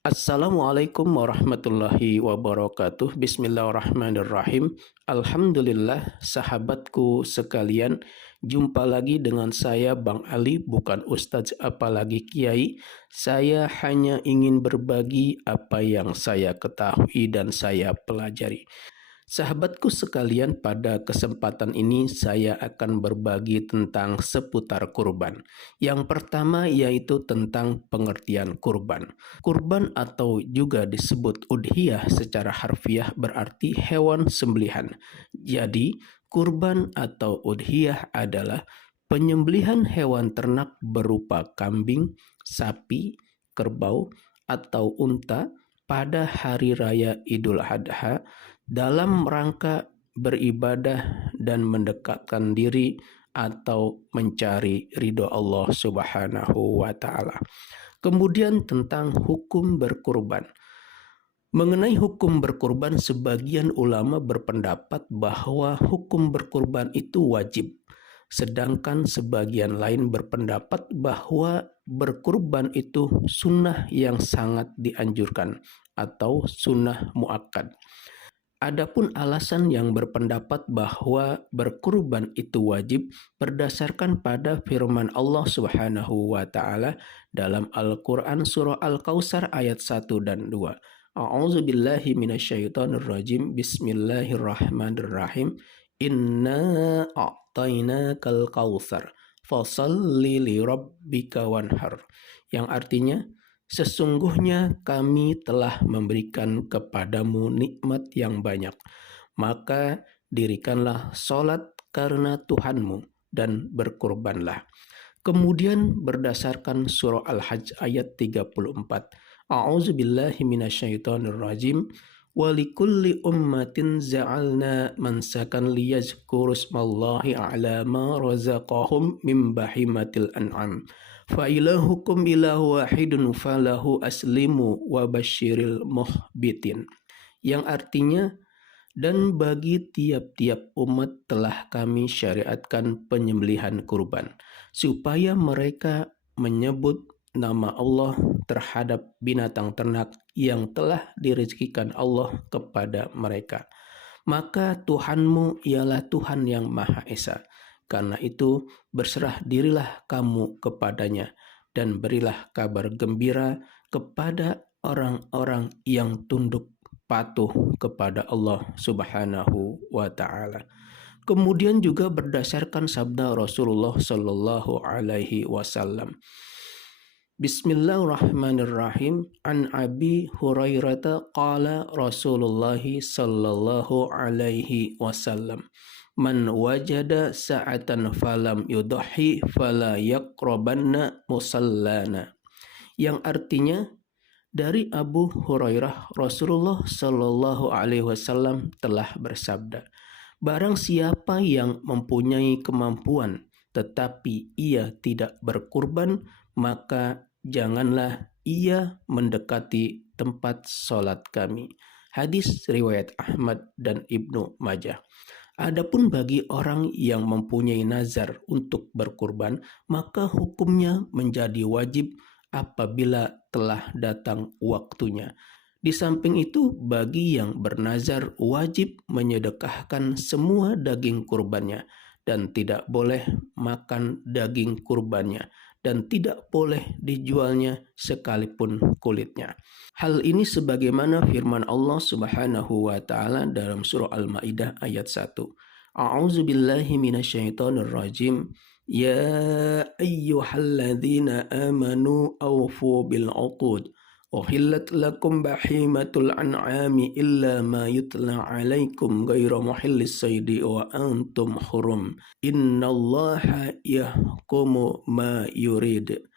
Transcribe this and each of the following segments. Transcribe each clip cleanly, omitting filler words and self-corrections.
Assalamualaikum warahmatullahi wabarakatuh. Bismillahirrahmanirrahim. Alhamdulillah, sahabatku sekalian, jumpa lagi dengan saya Bang Ali, bukan Ustadz apalagi Kiai. Saya hanya ingin berbagi apa yang saya ketahui dan saya pelajari. Sahabatku sekalian, pada kesempatan ini saya akan berbagi tentang seputar kurban. Yang pertama yaitu tentang pengertian kurban. Kurban atau juga disebut udhiyah secara harfiah berarti hewan sembelihan. Jadi, kurban atau udhiyah adalah penyembelihan hewan ternak berupa kambing, sapi, kerbau, atau unta pada hari raya Idul Adha dalam rangka beribadah dan mendekatkan diri atau mencari ridho Allah Subhanahu wa taala. Kemudian tentang hukum berkurban. Mengenai hukum berkurban, sebagian ulama berpendapat bahwa hukum berkurban itu wajib. Sedangkan sebagian lain berpendapat bahwa berkurban itu sunnah yang sangat dianjurkan atau sunnah muakkad. Adapun alasan yang berpendapat bahwa berkurban itu wajib berdasarkan pada firman Allah Subhanahu wa taala dalam Al-Qur'an surah Al-Kautsar ayat 1 dan 2. A'udzubillahi minasyaitonirrajim. Bismillahirrahmanirrahim. Inna a'tainakal kautsar fasalli li rabbika wanhar. Yang artinya, sesungguhnya kami telah memberikan kepadamu nikmat yang banyak, maka dirikanlah solat karena Tuhanmu dan berkurbanlah. Kemudian berdasarkan surah Al-Hajj ayat 34, A'udzubillahi minasyaitonirrajim. Walikulli ummatin za'alna mansakan liyazkuru smallahi ala ma razaqahum min bahimatil an'am. Fa'ilahukum ilahu wahidun falahu aslimu wa basyiril muhbitin. Yang artinya, dan bagi tiap-tiap umat telah kami syariatkan penyembelihan kurban, supaya mereka menyebut nama Allah terhadap binatang ternak yang telah direzekikan Allah kepada mereka. Maka Tuhanmu ialah Tuhan yang Maha Esa. Karena itu berserah dirilah kamu kepadanya dan berilah kabar gembira kepada orang-orang yang tunduk patuh kepada Allah Subhanahu wa taala. Kemudian juga berdasarkan sabda Rasulullah Shallallahu alaihi wasallam. Bismillahirrahmanirrahim. An Abi Hurairah qala Rasulullah sallallahu alaihi wasallam, man wajada sa'atan falam yudhi fala yaqrabanna musallana. Yang artinya, dari Abu Hurairah, Rasulullah Shallallahu alaihi wasallam telah bersabda, barang siapa yang mempunyai kemampuan tetapi ia tidak berkurban, maka janganlah ia mendekati tempat sholat kami. Hadis riwayat Ahmad dan Ibnu Majah. Adapun bagi orang yang mempunyai nazar untuk berkurban, maka hukumnya menjadi wajib apabila telah datang waktunya. Di samping itu, bagi yang bernazar wajib menyedekahkan semua daging kurbannya dan tidak boleh makan daging kurbannya dan tidak boleh dijualnya sekalipun kulitnya. Hal ini sebagaimana firman Allah Subhanahu wa taala dalam surah Al-Maidah ayat 1. A'udzubillahi minasyaitonirrajim. Ya ayyuhalladzina amanu awfu bil 'uqud. Uhillat lakum bahimatul an'ami illa ma yutla alaikum ghairu muhillis saydi wa antum hurum. Innallaha yahkumu ma yurid.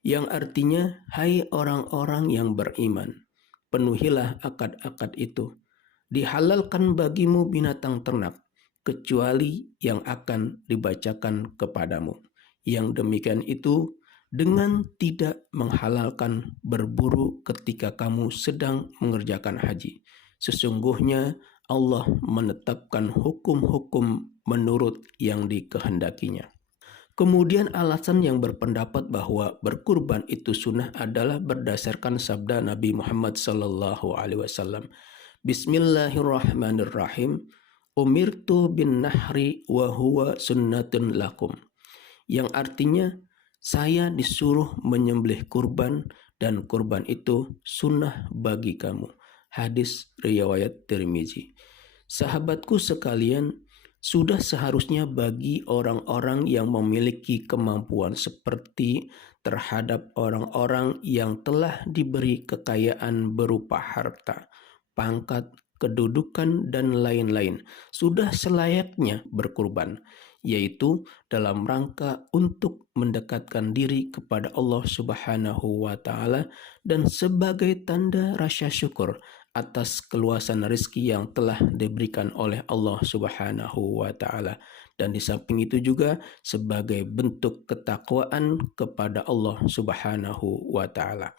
Yang artinya, hai orang-orang yang beriman, penuhilah akad-akad itu. Dihalalkan bagimu binatang ternak, kecuali yang akan dibacakan kepadamu. Yang demikian itu dengan tidak menghalalkan berburu ketika kamu sedang mengerjakan haji. Sesungguhnya Allah menetapkan hukum-hukum menurut yang dikehendakinya. Kemudian alasan yang berpendapat bahwa berkurban itu sunnah adalah berdasarkan sabda Nabi Muhammad SAW. Bismillahirrahmanirrahim. Umirtu bin nahri wa huwa sunnatun lakum. Yang artinya saya disuruh menyembelih kurban dan kurban itu sunnah bagi kamu. Hadis riwayat Tirmizi. Sahabatku sekalian, sudah seharusnya bagi orang-orang yang memiliki kemampuan seperti terhadap orang-orang yang telah diberi kekayaan berupa harta, pangkat, kedudukan, dan lain-lain, sudah selayaknya berkurban, yaitu dalam rangka untuk mendekatkan diri kepada Allah Subhanahu wa Ta'ala dan sebagai tanda rasa syukur atas keluasan rezeki yang telah diberikan oleh Allah Subhanahu wa Ta'ala, dan di samping itu juga sebagai bentuk ketakwaan kepada Allah Subhanahu wa Ta'ala.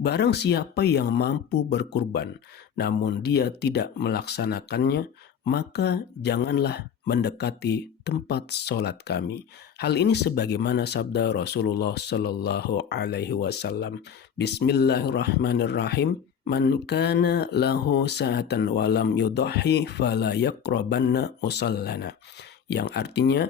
Barang siapa yang mampu berkurban namun dia tidak melaksanakannya, maka janganlah mendekati tempat sholat kami. Hal ini sebagaimana sabda Rasulullah Sallallahu Alaihi Wasallam. Bismillahirrahmanirrahim. Man kana lahu sa'atan walam yudahi fala yaqrabanna musallana. Yang artinya,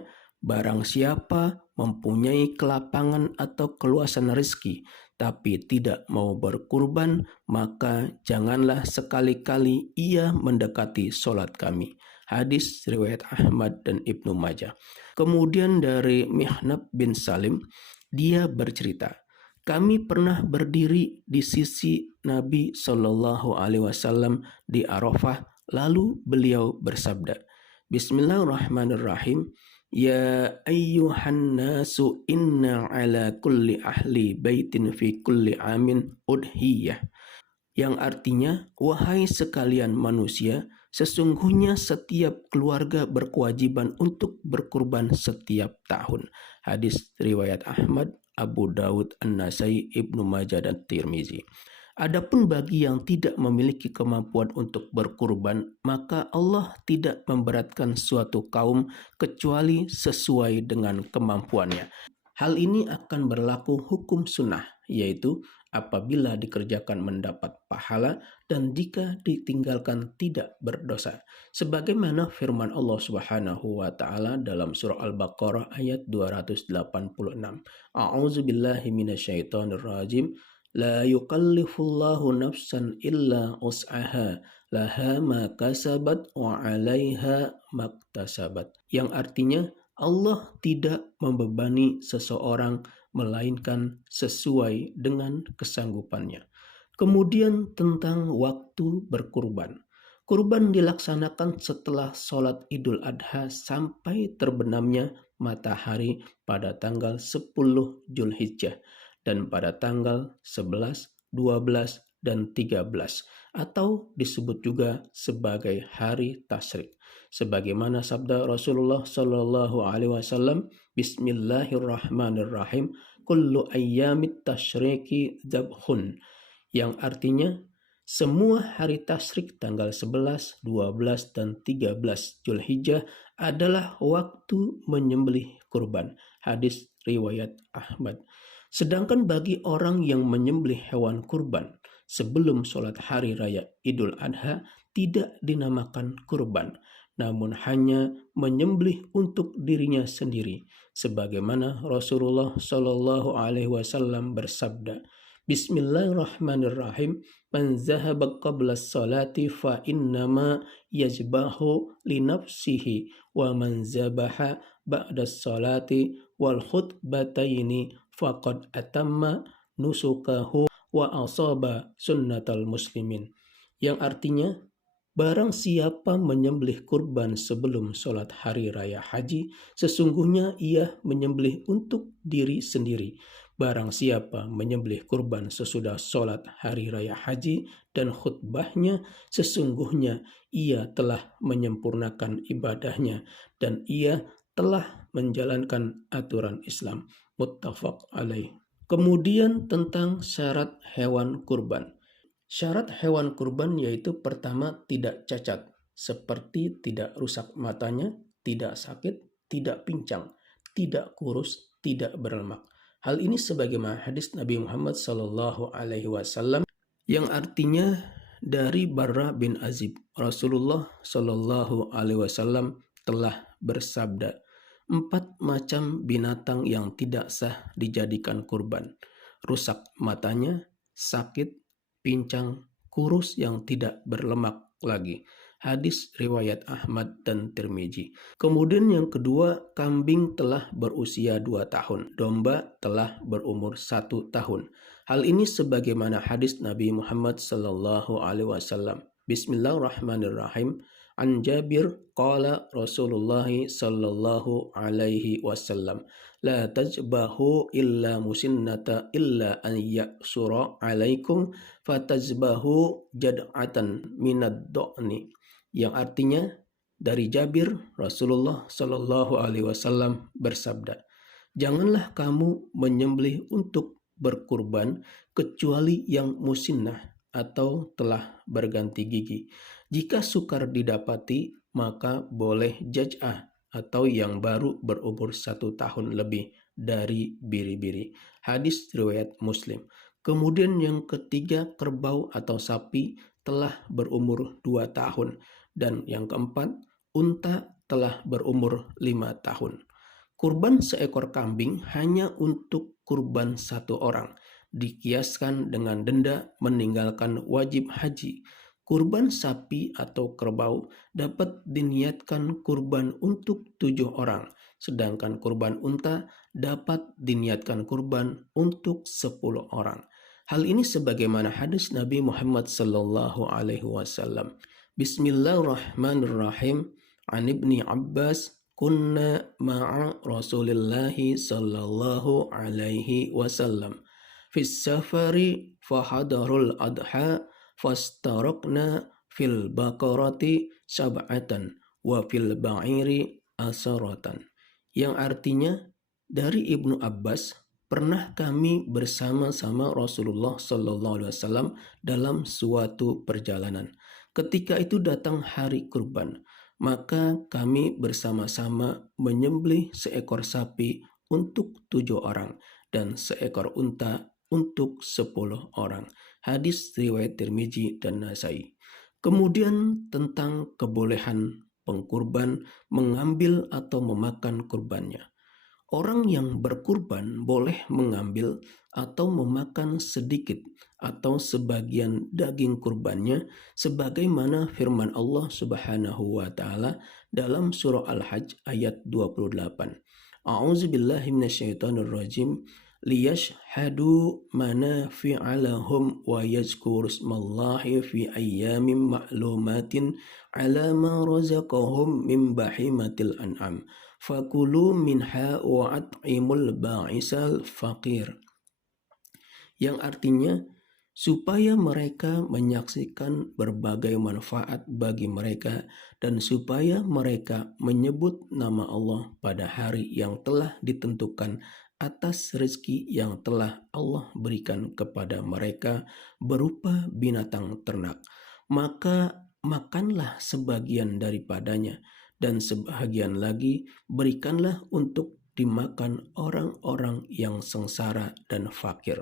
barang siapa mempunyai kelapangan atau keluasan rezeki tapi tidak mau berkurban, maka janganlah sekali-kali ia mendekati sholat kami. Hadis riwayat Ahmad dan Ibnu Majah. Kemudian dari Mihnab bin Salim, dia bercerita, kami pernah berdiri di sisi Nabi Shallallahu Alaihi Wasallam di Arafah, lalu beliau bersabda, Bismillahirrahmanirrahim. Ya ayyuhan nasu inna ala kulli ahli baitin fi kulli amin udhiyah. Yang artinya, wahai sekalian manusia, sesungguhnya setiap keluarga berkewajiban untuk berkurban setiap tahun. Hadis riwayat Ahmad, Abu Daud, An-Nasai, Ibnu Majah, dan Tirmizi. Adapun bagi yang tidak memiliki kemampuan untuk berkurban, maka Allah tidak memberatkan suatu kaum kecuali sesuai dengan kemampuannya. Hal ini akan berlaku hukum sunnah, yaitu apabila dikerjakan mendapat pahala dan jika ditinggalkan tidak berdosa. Sebagaimana firman Allah Subhanahu wa Ta'ala dalam surah Al-Baqarah ayat 286. A'udzubillahi minasyaitonirrajim. La yukallifullahu nafsan illa us'aha laha ma kasabat wa 'alaiha maktasabat. Yang artinya Allah tidak membebani seseorang melainkan sesuai dengan kesanggupannya. Kemudian tentang waktu berkurban. Kurban dilaksanakan setelah sholat Idul Adha sampai terbenamnya matahari pada tanggal 10 Zulhijjah dan pada tanggal 11, 12, dan 13 atau disebut juga sebagai hari tasyrik. Sebagaimana sabda Rasulullah Sallallahu Alaihi Wasallam, Bismillahirrahmanirrahim, kullu ayyamit tasyriki dzabhun, yang artinya semua hari tasyrik tanggal 11, 12, dan 13 Zulhijjah adalah waktu menyembelih kurban. Hadis riwayat Ahmad. Sedangkan bagi orang yang menyembelih hewan kurban sebelum sholat hari raya Idul Adha tidak dinamakan kurban, namun hanya menyembelih untuk dirinya sendiri, sebagaimana Rasulullah Shallallahu Alaihi Wasallam bersabda, Bismillahirrahmanirrahim. Man zahaba qabla salati fa innama yajbahu li nafsihi wa man zabaha ba'da salati wal khutbataini faqad atamma nusukahu wa asaba sunnatal muslimin. Yang artinya, barang siapa menyembelih kurban sebelum sholat hari raya haji, sesungguhnya ia menyembelih untuk diri sendiri. Barang siapa menyembelih kurban sesudah sholat hari raya haji dan khutbahnya, sesungguhnya ia telah menyempurnakan ibadahnya dan ia telah menjalankan aturan Islam. Muttafaq alaih. Kemudian tentang syarat hewan kurban. Syarat hewan kurban yaitu pertama tidak cacat, seperti tidak rusak matanya, tidak sakit, tidak pincang, tidak kurus, tidak berlemak. Hal ini sebagaimana hadis Nabi Muhammad SAW yang artinya dari Barra bin Azib, Rasulullah SAW telah bersabda, 4 macam binatang yang tidak sah dijadikan kurban: rusak matanya, sakit, pincang, kurus yang tidak berlemak lagi. Hadis riwayat Ahmad dan Tirmizi. Kemudian yang kedua, kambing telah berusia 2 tahun, domba telah berumur 1 tahun. Hal ini sebagaimana hadis Nabi Muhammad SAW. Bismillahirrahmanirrahim. An Jabir qala Rasulullah sallallahu alaihi wasallam, la tajbahu illa musinnata illa an yaksura alaikum fatajbahu jad'atan minad do'ni. Yang artinya dari Jabir, Rasulullah sallallahu alaihi wasallam bersabda, janganlah kamu menyembelih untuk berkurban kecuali yang musinnah atau telah berganti gigi. Jika sukar didapati, maka boleh jaj'ah atau yang baru berumur 1 tahun lebih dari biri-biri. Hadis riwayat Muslim. Kemudian yang ketiga, kerbau atau sapi telah berumur 2 tahun. Dan yang keempat, unta telah berumur 5 tahun. Kurban seekor kambing hanya untuk kurban 1 orang. Dikiaskan dengan denda meninggalkan wajib haji. Kurban sapi atau kerbau dapat diniatkan kurban untuk 7 orang, sedangkan kurban unta dapat diniatkan kurban untuk 10 orang. Hal ini sebagaimana hadis Nabi Muhammad sallallahu alaihi wasallam. Bismillahirrahmanirrahim. An Ibni Abbas kunna ma'a Rasulillahi sallallahu alaihi wasallam fis safari fahadarul adha fastarakna fil baqarati sab'atan wa fil ba'iri asaratan. Yang artinya dari Ibnu Abbas, pernah kami bersama-sama Rasulullah sallallahu alaihi wasallam dalam suatu perjalanan. Ketika itu datang hari kurban, maka kami bersama-sama menyembelih seekor sapi untuk 7 orang dan seekor unta untuk 10 orang. Hadis riwayat Tirmizi dan Nasai. Kemudian tentang kebolehan pengkurban mengambil atau memakan kurbannya. Orang yang berkurban boleh mengambil atau memakan sedikit atau sebagian daging kurbannya sebagaimana firman Allah Subhanahu wa taala dalam surah Al-Hajj ayat 28. A'udzubillahi minasyaitonirrajim. Liyashhadu manafi'a lahum wa yazkuru ismallahi fi ayyamin ma'lumatin ala ma razaqahum min bahimatil an'am fakulu minha wa at'imul ba'isal faqir. Yang artinya supaya mereka menyaksikan berbagai manfaat bagi mereka dan supaya mereka menyebut nama Allah pada hari yang telah ditentukan atas rezeki yang telah Allah berikan kepada mereka berupa binatang ternak. Maka makanlah sebagian daripadanya dan sebahagian lagi berikanlah untuk dimakan orang-orang yang sengsara dan fakir.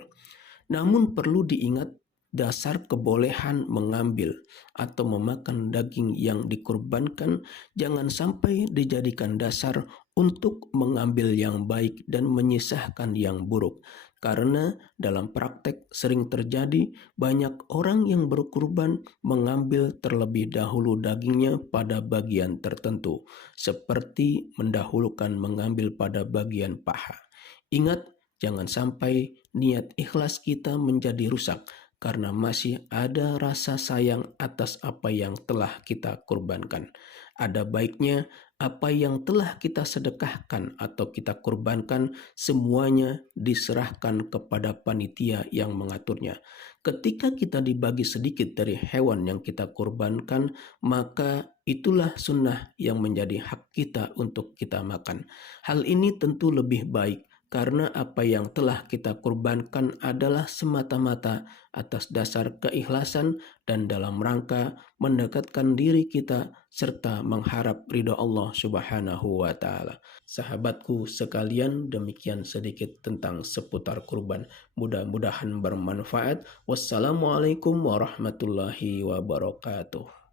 Namun perlu diingat dasar kebolehan mengambil atau memakan daging yang dikurbankan jangan sampai dijadikan dasar untuk mengambil yang baik dan menyisahkan yang buruk. Karena dalam praktek sering terjadi banyak orang yang berkurban mengambil terlebih dahulu dagingnya pada bagian tertentu, seperti mendahulukan mengambil pada bagian paha. Ingat, jangan sampai niat ikhlas kita menjadi rusak karena masih ada rasa sayang atas apa yang telah kita kurbankan. Ada baiknya apa yang telah kita sedekahkan atau kita kurbankan semuanya diserahkan kepada panitia yang mengaturnya. Ketika kita dibagi sedikit dari hewan yang kita kurbankan, maka itulah sunnah yang menjadi hak kita untuk kita makan. Hal ini tentu lebih baik karena apa yang telah kita kurbankan adalah semata-mata atas dasar keikhlasan dan dalam rangka mendekatkan diri kita serta mengharap ridho Allah Subhanahu wa Ta'ala. Sahabatku sekalian, demikian sedikit tentang seputar kurban. Mudah-mudahan bermanfaat. Wassalamualaikum warahmatullahi wabarakatuh.